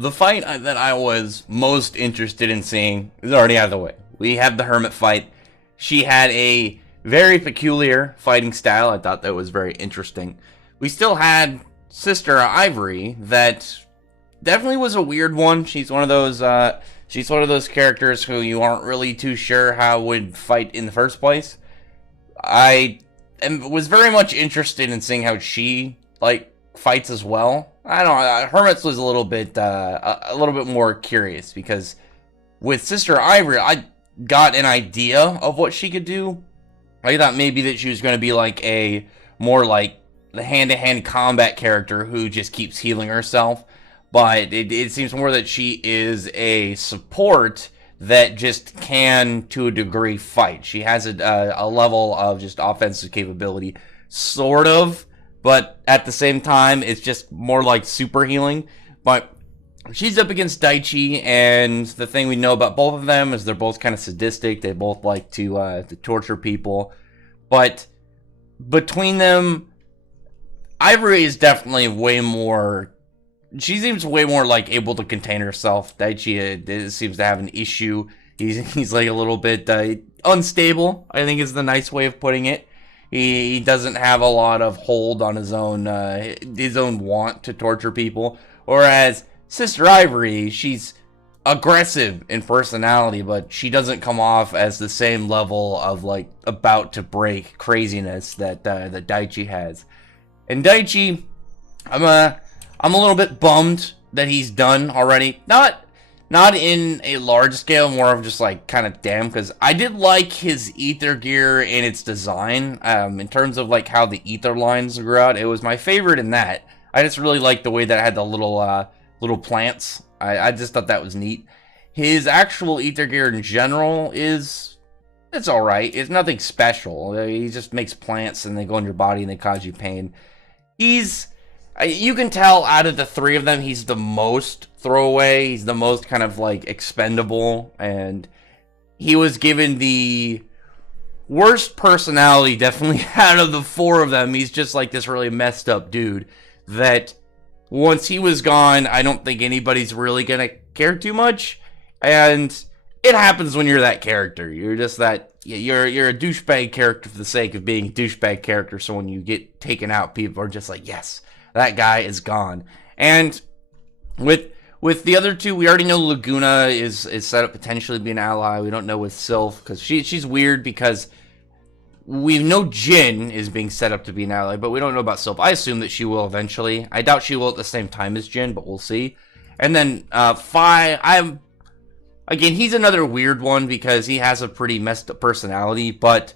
the fight that I was most interested in seeing is already out of the way. We have the Hermit fight. She had a very peculiar fighting style. I thought that was very interesting. We still had Sister Ivory that definitely was a weird one. She's one of those characters who you aren't really too sure how would fight in the first place. Was very much interested in seeing how she fights as well. I don't know. Hermit's was a little bit more curious because with Sister Ivory, I got an idea of what she could do. I thought maybe that she was going to be like a more like the hand-to-hand combat character who just keeps healing herself. But it seems more that she is a support that just can, to a degree, fight. She has a level of just offensive capability, sort of, but at the same time, it's just more like super healing. But she's up against Daichi, and the thing we know about both of them is they're both kind of sadistic. They both like to torture people. But between them, Ivory is definitely way more. She seems way more like able to contain herself. Daichi seems to have an issue. He's like a little bit unstable, I think is the nice way of putting it. He doesn't have a lot of hold on his own want to torture people. Whereas Sister Ivory, she's aggressive in personality, but she doesn't come off as the same level of like about to break craziness that Daichi has. And Daichi, I'm a little bit bummed that he's done already. Not in a large scale, more of just like kind of damn, because I did like his ether gear and its design. In terms of like how the ether lines grew out, it was my favorite in that. I just really liked the way that it had the little plants. I just thought that was neat. His actual ether gear in general it's alright. It's nothing special. He just makes plants and they go in your body and they cause you pain. You can tell out of the three of them, he's the most throwaway. He's the most kind of like expendable, and he was given the worst personality definitely out of the four of them. He's just like this really messed up dude that once he was gone, I don't think anybody's really gonna care too much. And it happens when you're that character. You're just that you're a douchebag character for the sake of being a douchebag character. So when you get taken out, people are just like, yes, that guy is gone. And with the other two, we already know Laguna is set up potentially to be an ally. We don't know with Sylph because she's weird because we know Jin is being set up to be an ally, but we don't know about Sylph. I assume that she will eventually. I doubt she will at the same time as Jin, but we'll see. And then Fi, again, he's another weird one because he has a pretty messed up personality, but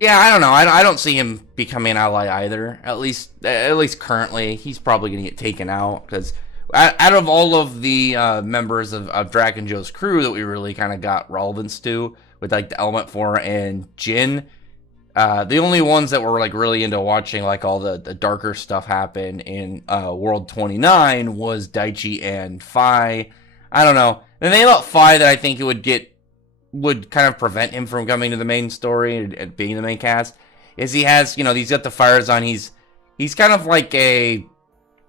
yeah, I don't know. I don't see him becoming an ally either. At least currently, he's probably going to get taken out because out of all of the members of Drac and Joe's crew that we really kind of got relevance to, with like the Element 4 and Jin, the only ones that were like really into watching like all the darker stuff happen in World 29 was Daichi and Fi. I don't know. The thing about Fi that I think it would kind of prevent him from coming to the main story and being the main cast is he has, he's got the fires on. He's kind of like at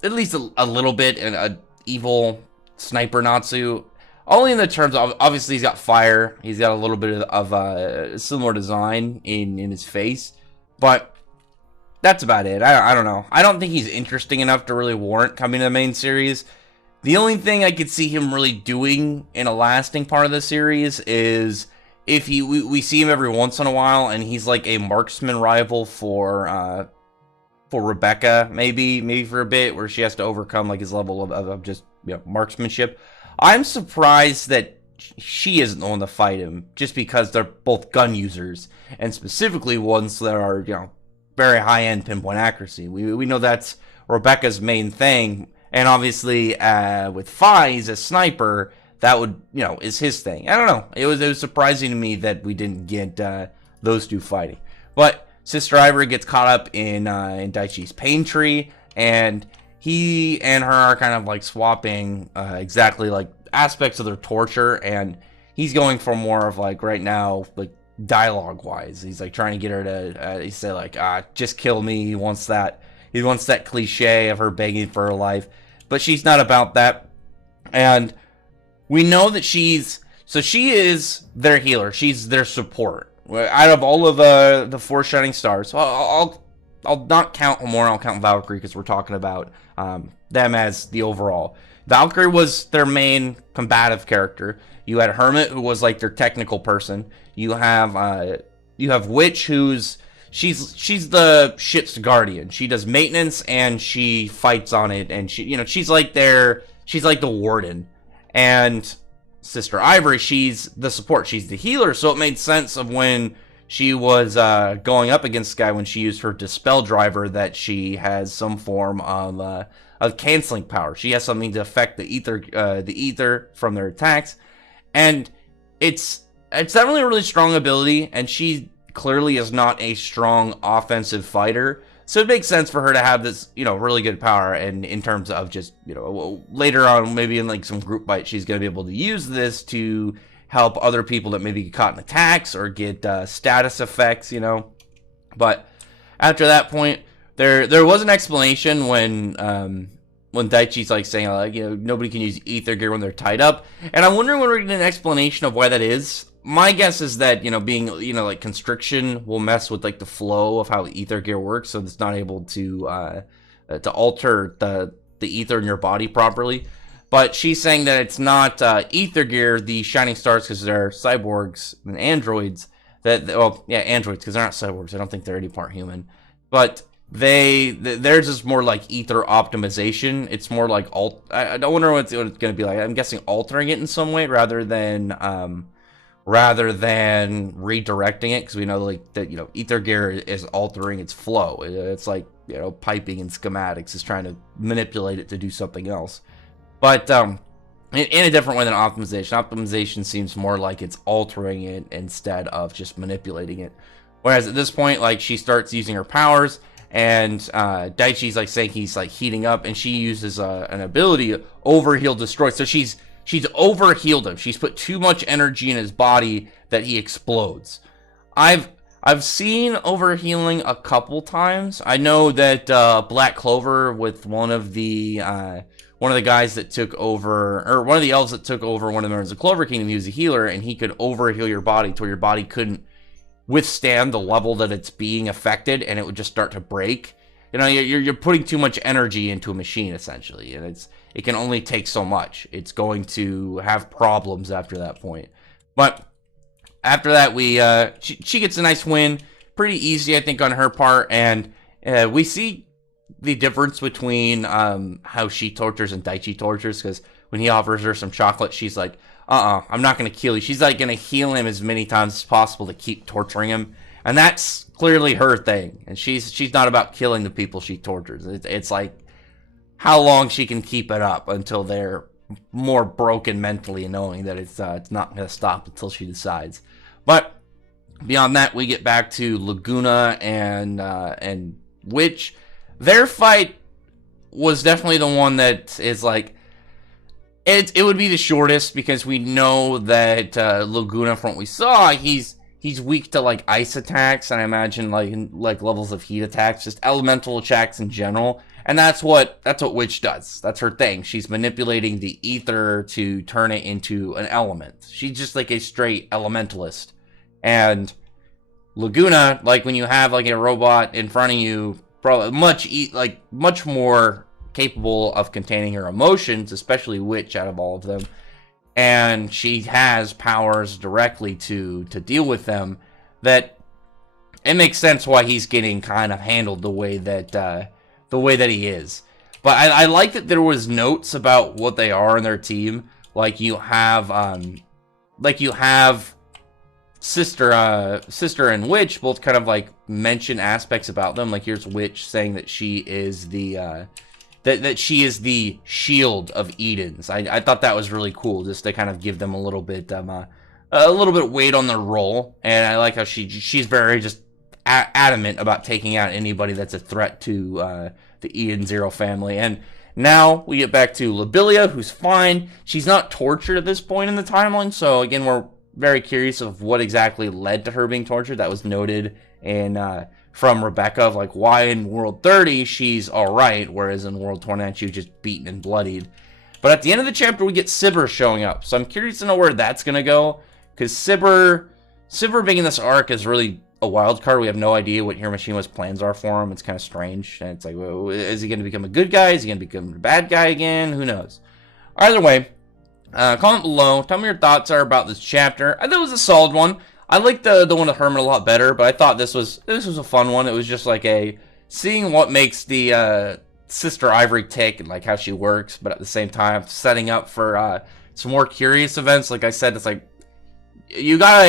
least a little bit an evil sniper Natsu. Only in the terms of, obviously he's got fire. He's got a little bit of a similar design in his face. But that's about it. I don't know. I don't think he's interesting enough to really warrant coming to the main series. The only thing I could see him really doing in a lasting part of the series is if we see him every once in a while and he's like a marksman rival for Rebecca, maybe for a bit, where she has to overcome like his level of just marksmanship. I'm surprised that she isn't the one to fight him, just because they're both gun users, and specifically ones that are very high-end pinpoint accuracy. We know that's Rebecca's main thing. And obviously, with Fi, he's a sniper. That would, is his thing. I don't know. It was surprising to me that we didn't get those two fighting. But Sister Ivory gets caught up in Daichi's pain tree, and he and her are kind of like swapping exactly like aspects of their torture. And he's going for more of like right now, like dialogue-wise. He's like trying to get her to he say like, just kill me. He wants that cliche of her begging for her life. but she's not about that. And we know that she is their healer. She's their support. Out of all of the 4 Shining Stars, I'll not count Homura, I'll count Valkyrie because we're talking about them as the overall. Valkyrie was their main combative character. You had Hermit, who was like their technical person. You have Witch, she's the ship's guardian. She does maintenance and she fights on it, and she's like the warden. And Sister Ivory, she's the support. She's the healer. So it made sense of when she was going up against Sky, when she used her Dispel Driver, that she has some form of canceling power. She has something to affect the ether from their attacks, and it's definitely a really strong ability. And she clearly is not a strong offensive fighter, so it makes sense for her to have this, really good power. And in terms of just, later on, maybe in like some group fight, she's going to be able to use this to help other people that maybe get caught in attacks or get status effects, But after that point, there was an explanation when Daichi's like saying, nobody can use ether gear when they're tied up. And I'm wondering when we're getting an explanation of why that is. My guess is that, being, like constriction will mess with like the flow of how ether gear works, so it's not able to alter the ether in your body properly. But she's saying that it's not ether gear, the Shining Stars, because they're cyborgs and androids. Androids, because they're not cyborgs. I don't think they're any part human. But theirs is more like ether optimization. It's more like I don't wonder what it's going to be like. I'm guessing altering it in some way rather than redirecting it, because we know like that ether gear is altering its flow. It's like piping and schematics is trying to manipulate it to do something else, but in a different way than optimization. Optimization seems more like it's altering it instead of just manipulating it. Whereas at this point, like, she starts using her powers, and Daichi's like saying he's like heating up, and she uses an ability, Overheal Destroy. So she's overhealed him. She's put too much energy in his body that he explodes. I've seen overhealing a couple times. I know that Black Clover, with one of the guys that took over, or one of the elves that took over one of the members of Clover Kingdom, he was a healer, and he could overheal your body to where your body couldn't withstand the level that it's being affected, and it would just start to break. You're putting too much energy into a machine, essentially, and it can only take so much. It's going to have problems after that point. But after that, she gets a nice win, pretty easy, I think, on her part, and we see the difference between how she tortures and Daichi tortures, because when he offers her some chocolate, she's like, I'm not going to kill you. She's like going to heal him as many times as possible to keep torturing him. And that's clearly her thing. And she's not about killing the people she tortures. It's like how long she can keep it up until they're more broken mentally and knowing that it's not going to stop until she decides. But beyond that, we get back to Laguna and Witch. Their fight was definitely the one that is like, it would be the shortest, because we know that Laguna, from what we saw, he's weak to like ice attacks, and I imagine like levels of heat attacks, just elemental attacks in general. And that's what Witch does. That's her thing. She's manipulating the ether to turn it into an element. She's just like a straight elementalist. And Laguna, like when you have like a robot in front of you, probably much more capable of containing her emotions, especially Witch out of all of them. And she has powers directly to deal with them, that it makes sense why he's getting kind of handled the way that he is. But I like that there was notes about what they are in their team. Like you have Sister and Witch both kind of like mention aspects about them. Like here's Witch saying that she is the that she is the shield of Edens. I thought that was really cool, just to kind of give them a little bit weight on their role. And I like how she's very just adamant about taking out anybody that's a threat to the Eden Zero family. And now we get back to Lobelia, who's fine. She's not tortured at this point in the timeline, so again, we're very curious of what exactly led to her being tortured. That was noted in from Rebecca of like why in World 30 she's alright, whereas in World 29 she was just beaten and bloodied. But at the end of the chapter we get Sibber showing up, so I'm curious to know where that's gonna go, because Sibber being in this arc is really a wild card. We have no idea what Hiromishima's plans are for him. It's kind of strange, and it's like, well, is he going to become a good guy? Is he going to become a bad guy again? Who knows? Either way, comment below. Tell me your thoughts are about this chapter. I thought it was a solid one. I liked the one with Herman a lot better, but I thought this was a fun one. It was just like seeing what makes the Sister Ivory tick and like how she works, but at the same time setting up for some more curious events. Like I said, it's like you got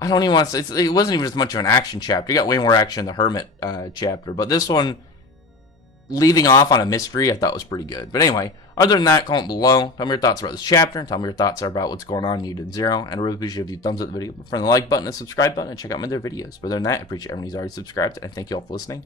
I don't even want to say, it wasn't even as much of an action chapter. You got way more action in the Hermit chapter, but this one, leaving off on a mystery, I thought was pretty good. But anyway, other than that, comment below. Tell me your thoughts about this chapter, and tell me your thoughts are about what's going on in Unit 0. And I really appreciate if you thumbs up the video, friend the like button, and subscribe button, and check out my other videos. But other than that, I appreciate everyone who's already subscribed, and thank you all for listening.